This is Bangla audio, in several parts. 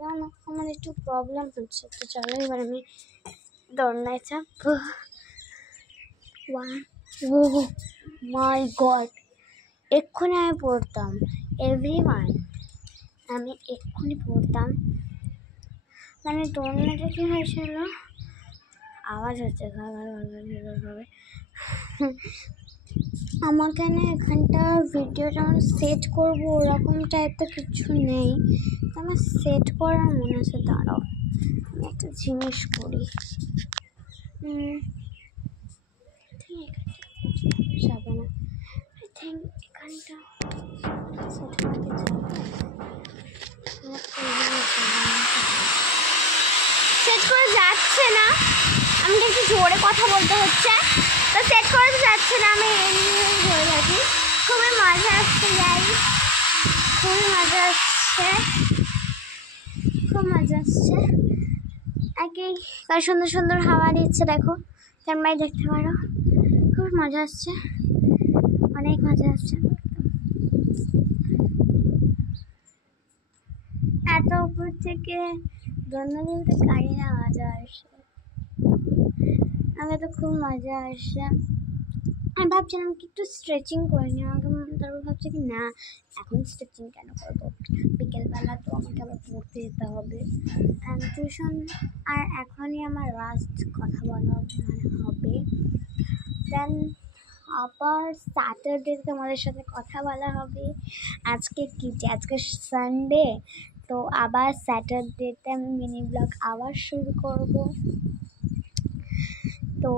জানো আমার একটু প্রবলেম হচ্ছে, তো চলো এবার আমি দৌড়নায় চাপবো। ও মাই গড, এক্ষুনি আমি পড়তাম এভরিওয়ান, আমি এক্ষুনি পড়তাম। মানে দৌড়নাটা কি হয়েছিল, আওয়াজ হচ্ছে ভাবে আমাকে না এখানটা ভিডিওটা সেট করবো ওরকম টাইপের কিছু নেই, আমার সেট করার মনে আছে। দাঁড়াও আমি একটা জিনিস করি। যাবে না, আই থিঙ্ক এখানটা সেট করতে সেট করা যাচ্ছে না, আমাকে একটু জোরে কথা বলতে হচ্ছে, তো সেট করা যাচ্ছে না। আমি ধরে থাকি, খুবই মজা আসছে যাই, খুবই মজা আসছে, খুব মজা আসছে। একেই সুন্দর সুন্দর হাওয়া দিচ্ছে, দেখো তোমরাই দেখতে পারো, খুব মজা আসছে, অনেক মজা আসছে। এত উপর থেকে বলতে গাড়ির আওয়াজ আসছে, আমাকে তো খুব মজা আসছে। আমি ভাবছিলাম কি একটু স্ট্রেচিং করে নিই, আমাকে তারপর ভাবছি কি না এখন স্ট্রেচিং কেন করবো, বিকেলবেলা তো আমাকে আবার পড়তে যেতে হবে টিউশন, আর এখনই আমার লাস্ট কথা বলা হবে। দেন আবার স্যাটারডে তোমাদের সাথে কথা বলা হবে। আজকে কি, আজকে সানডে, তো আবার স্যাটারডেতে আমি মিনি ব্লগ আবার শুরু করব। তো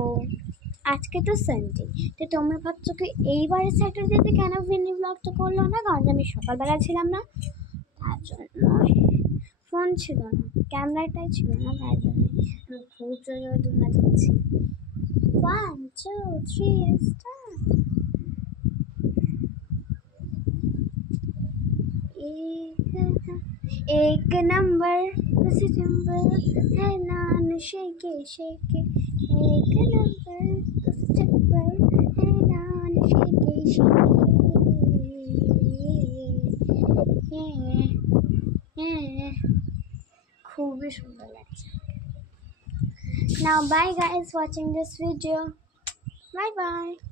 আজকে তো সানডে, তো তোমরা ভাবছো কি এইবারে স্যাটারডেতে কেন মিনি ব্লগটা করলো না, কারণ আমি সকালবেলা ছিলাম না, তার জন্য ফোন ছিল না, ক্যামেরাটাই ছিল না, তাই জন্য আমি খুব জোরে দুমা দিচ্ছি। 1 2 3 স্টার্ট। एक नंबर सितंबर है ना नशे के शेके, एक नंबर सितंबर है ना नशे के शेके। खूबी सुंदर लगता है। Now bye guys watching this video. Bye bye.